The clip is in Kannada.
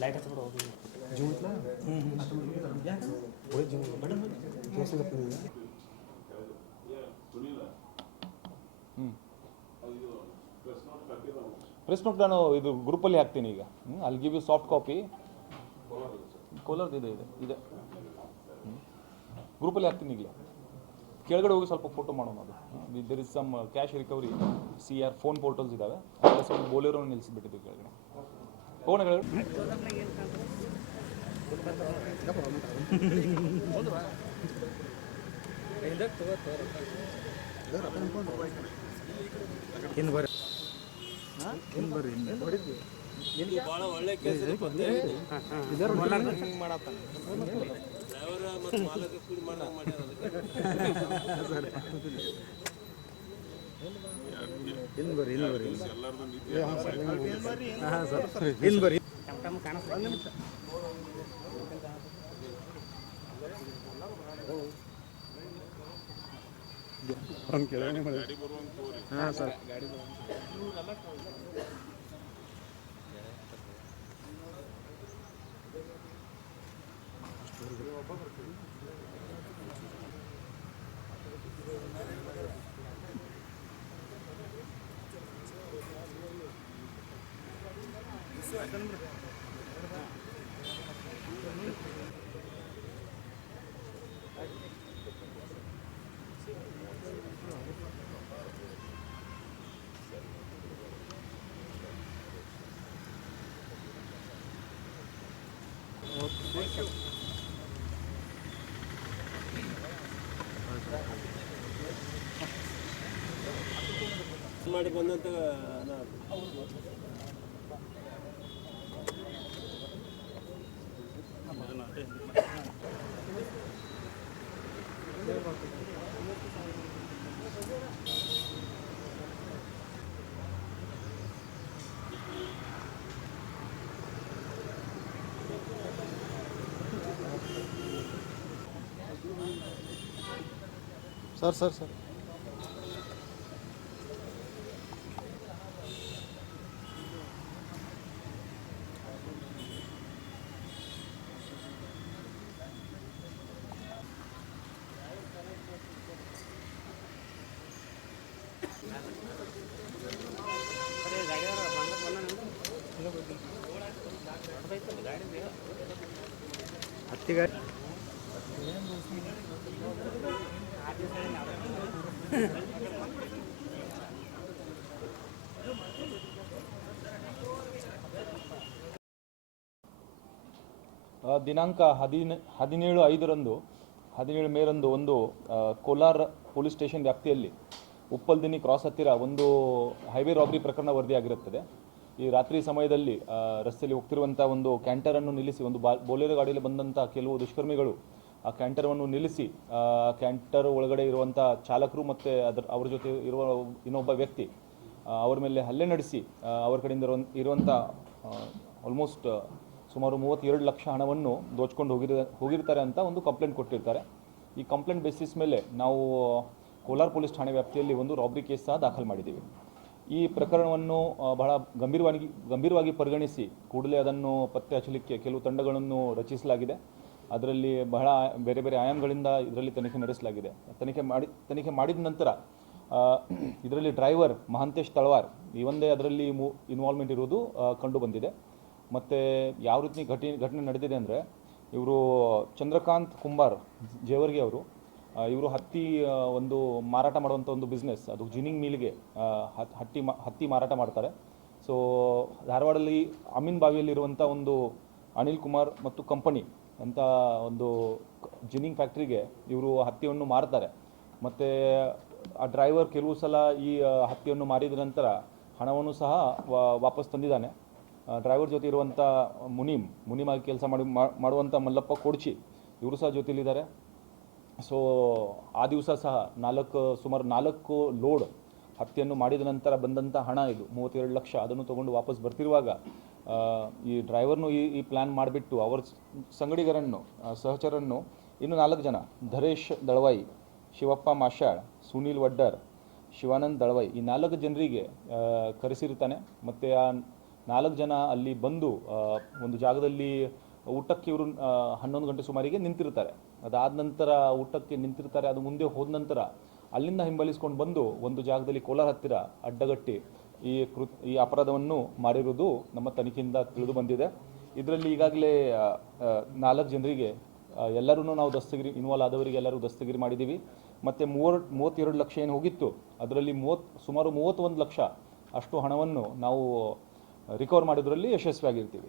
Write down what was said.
लाइट हच बड़ा जून यार जून बटन ಪ್ರೆಸ್ ನೋಟ್ ನಾನು ಇದು ಗ್ರೂಪಲ್ಲಿ ಹಾಕ್ತೀನಿ ಈಗ. ಅಲ್ಲಿ ಗಿವ್ ಯು ಸಾಫ್ಟ್ ಕಾಪಿ. ಕೋಲಾರದ್ದು ಇದೆ ಇದೆ ಇದೆ ಗ್ರೂಪಲ್ಲಿ ಹಾಕ್ತೀನಿ ಈಗಲೇ. ಕೆಳಗಡೆ ಹೋಗಿ ಸ್ವಲ್ಪ ಫೋಟೋ ಮಾಡೋಣ. ಅದು there is some cash recovery CR phone portals ಇದ್ದಾವೆ. ಅದಕ್ಕೆ ಸ್ವಲ್ಪ ಬೋಲೆರೋ ನಿಲ್ಲಿಸಿಬಿಟ್ಟಿದ್ದೀವಿ ಕೆಳಗಡೆ. ಹೋಗೋಣ ಕೆಳಗಡೆ. ಹಿಂದೆ ಬರ್ರಿ ಹಿಂದೆ ಬರ್ರಿ ಹಿಂದೆ ಭಾಳ ಒಳ್ಳೆ ಕೆಲಸ ಮಾಡತ್ತಾನ ಡ್ರೈವರ್ ಮತ್ತು ಮಾಲಕ ಕೂಡಿ ಮಾಡ್ಯಾರ. ಹಿಂದೆ ಬರ್ರಿ ಹಿಂದೆ ಬರ್ರಿ ಹಾಂ ಸರ್ ಹಿಂದೆ ಬರ್ರಿ ಕಾಣಿಸ್ತಾ ಹಾಂ ಸರ್ ಗಾಡಿ ಮಾಡಿ ಬಂದಂತ ಸರ್ ಸರ್ ಸರ್ ಹತ್ತಿ ಗಾಡಿ ದಿನಾಂಕ 17 ಮೇರಂದು ಒಂದು ಕೋಲಾರ ಪೊಲೀಸ್ ಸ್ಟೇಷನ್ ವ್ಯಾಪ್ತಿಯಲ್ಲಿ ಉಪ್ಪಲ್ದಿನಿ ಕ್ರಾಸ್ ಹತ್ತಿರ ಒಂದು ಹೈವೇ ರಾಬರಿ ಪ್ರಕರಣ ವರದಿಯಾಗಿರುತ್ತದೆ. ಈ ರಾತ್ರಿ ಸಮಯದಲ್ಲಿ ರಸ್ತೆಯಲ್ಲಿ ಹೋಗ್ತಿರುವಂಥ ಒಂದು ಕ್ಯಾಂಟರನ್ನು ನಿಲ್ಲಿಸಿ, ಒಂದು ಬೋಲೆರೋ ಗಾಡಿಯಲ್ಲಿ ಬಂದಂಥ ಕೆಲವು ದುಷ್ಕರ್ಮಿಗಳು ಆ ಕ್ಯಾಂಟರನ್ನು ನಿಲ್ಲಿಸಿ, ಕ್ಯಾಂಟರ್ ಒಳಗಡೆ ಇರುವಂಥ ಚಾಲಕರು ಮತ್ತು ಅವ್ರ ಜೊತೆ ಇರುವ ಇನ್ನೊಬ್ಬ ವ್ಯಕ್ತಿ ಅವ್ರ ಮೇಲೆ ಹಲ್ಲೆ ನಡೆಸಿ ಅವ್ರ ಕಡೆಯಿಂದ ಇರುವಂಥ ಆಲ್ಮೋಸ್ಟ್ ಸುಮಾರು 32 ಲಕ್ಷ ಹಣವನ್ನು ದೋಚ್ಕೊಂಡು ಹೋಗಿರ್ತಾರೆ ಅಂತ ಒಂದು ಕಂಪ್ಲೇಂಟ್ ಕೊಟ್ಟಿರ್ತಾರೆ. ಈ ಕಂಪ್ಲೇಂಟ್ ಬೇಸಿಸ್ ಮೇಲೆ ನಾವು ಕೋಲಾರ ಪೊಲೀಸ್ ಠಾಣೆ ವ್ಯಾಪ್ತಿಯಲ್ಲಿ ಒಂದು ರಾಬರಿ ಕೇಸ್ ಸಹ ದಾಖಲು ಮಾಡಿದ್ದೀವಿ. ಈ ಪ್ರಕರಣವನ್ನು ಬಹಳ ಗಂಭೀರವಾಗಿ ಪರಿಗಣಿಸಿ ಕೂಡಲೇ ಅದನ್ನು ಪತ್ತೆ ಹಚ್ಚಲಿಕ್ಕೆ ಕೆಲವು ತಂಡಗಳನ್ನು ರಚಿಸಲಾಗಿದೆ. ಅದರಲ್ಲಿ ಬಹಳ ಬೇರೆ ಬೇರೆ ಆಯಾಮಗಳಿಂದ ಇದರಲ್ಲಿ ತನಿಖೆ ನಡೆಸಲಾಗಿದೆ. ತನಿಖೆ ಮಾಡಿದ ನಂತರ ಇದರಲ್ಲಿ ಡ್ರೈವರ್ ಮಹಾಂತೇಶ್ ತಳವಾರ್ ಒಂದೇ ಅದರಲ್ಲಿ ಇನ್ವಾಲ್ವ್ಮೆಂಟ್ ಇರುವುದು ಕಂಡು ಬಂದಿದೆ. ಮತ್ತು ಯಾವ ರೀತಿ ಘಟನೆ ನಡೆದಿದೆ ಅಂದರೆ, ಇವರು ಚಂದ್ರಕಾಂತ್ ಕುಂಬಾರ್ ಜೇವರ್ಗಿ ಅವರು, ಇವರು ಹತ್ತಿ ಒಂದು ಮಾರಾಟ ಮಾಡುವಂಥ ಒಂದು ಬಿಸ್ನೆಸ್, ಅದು ಜಿನಿಂಗ್ ಮಿಲ್ಗೆ ಹತ್ತಿ ಮಾರಾಟ ಮಾಡ್ತಾರೆ. ಸೊ ಧಾರವಾಡಲ್ಲಿ ಅಮೀನ್ ಬಾವಿಯಲ್ಲಿರುವಂಥ ಒಂದು ಅನಿಲ್ ಕುಮಾರ್ ಮತ್ತು ಕಂಪನಿ ಅಂತ ಒಂದು ಜಿನಿಂಗ್ ಫ್ಯಾಕ್ಟ್ರಿಗೆ ಇವರು ಹತ್ತಿಯನ್ನು ಮಾರ್ತಾರೆ. ಮತ್ತು ಆ ಡ್ರೈವರ್ ಕೆಲವು ಸಲ ಈ ಹತ್ತಿಯನ್ನು ಮಾರಿದ ನಂತರ ಹಣವನ್ನು ಸಹ ವಾಪಸ್ ತಂದಿದ್ದಾನೆ. ಡ್ರೈವರ್ ಜೊತೆ ಇರುವಂಥ ಮುನೀಮಾಗಿ ಕೆಲಸ ಮಾಡುವಂಥ ಮಲ್ಲಪ್ಪ ಕೋಡ್ಚಿ ಇವರು ಸಹ ಜೊತೆಲಿದ್ದಾರೆ. ಸೊ ಆ ದಿವಸ ಸಹ ಸುಮಾರು 4 ಲೋಡ್ ಹತ್ತಿಯನ್ನು ಮಾಡಿದ ನಂತರ ಬಂದಂಥ ಹಣ ಇದು 32 ಲಕ್ಷ, ಅದನ್ನು ತೊಗೊಂಡು ವಾಪಸ್ ಬರ್ತಿರುವಾಗ ಈ ಡ್ರೈವರ್ನು ಈ ಪ್ಲ್ಯಾನ್ ಮಾಡಿಬಿಟ್ಟು ಅವರ ಸಂಗಡಿಗರನ್ನು ಸಹಚರನ್ನು ಇನ್ನು 4 ಜನ, ಧರೇಶ್ ದಳವಾಯಿ, ಶಿವಪ್ಪ ಮಾಷಾಳ್, ಸುನೀಲ್ ವಡ್ಡರ್, ಶಿವಾನಂದ್ ದಳವಾಯಿ, ಈ 4 ಜನರಿಗೆ ಕರೆಸಿರ್ತಾನೆ. ಮತ್ತು ಆ 4 ಜನ ಅಲ್ಲಿ ಬಂದು ಒಂದು ಜಾಗದಲ್ಲಿ ಊಟಕ್ಕೆ ಇವರು 11 ಗಂಟೆ ಸುಮಾರಿಗೆ ನಿಂತಿರ್ತಾರೆ. ಅದಾದ ನಂತರ ಊಟಕ್ಕೆ ನಿಂತಿರ್ತಾರೆ. ಅದು ಮುಂದೆ ಹೋದ ನಂತರ ಅಲ್ಲಿಂದ ಹಿಂಬಾಲಿಸ್ಕೊಂಡು ಬಂದು ಒಂದು ಜಾಗದಲ್ಲಿ ಕೋಲಾರ ಹತ್ತಿರ ಅಡ್ಡಗಟ್ಟಿ ಈ ಅಪರಾಧವನ್ನು ಮಾಡಿರುವುದು ನಮ್ಮ ತನಿಖೆಯಿಂದ ತಿಳಿದು ಬಂದಿದೆ. ಇದರಲ್ಲಿ ಈಗಾಗಲೇ 4 ಜನರಿಗೆ ಎಲ್ಲರೂ ನಾವು ದಸ್ತಗಿರಿ ಇನ್ವಾಲ್ವ್ ಆದವರಿಗೆ ಎಲ್ಲರೂ ದಸ್ತಗಿರಿ ಮಾಡಿದ್ದೀವಿ. ಮತ್ತು 32 ಲಕ್ಷ ಏನು ಹೋಗಿತ್ತು ಅದರಲ್ಲಿ ಸುಮಾರು 31 ಲಕ್ಷ ಅಷ್ಟು ಹಣವನ್ನು ನಾವು ರಿಕವರ್ ಮಾಡೋದ್ರಲ್ಲಿ ಯಶಸ್ವಿಯಾಗಿರ್ತೀವಿ.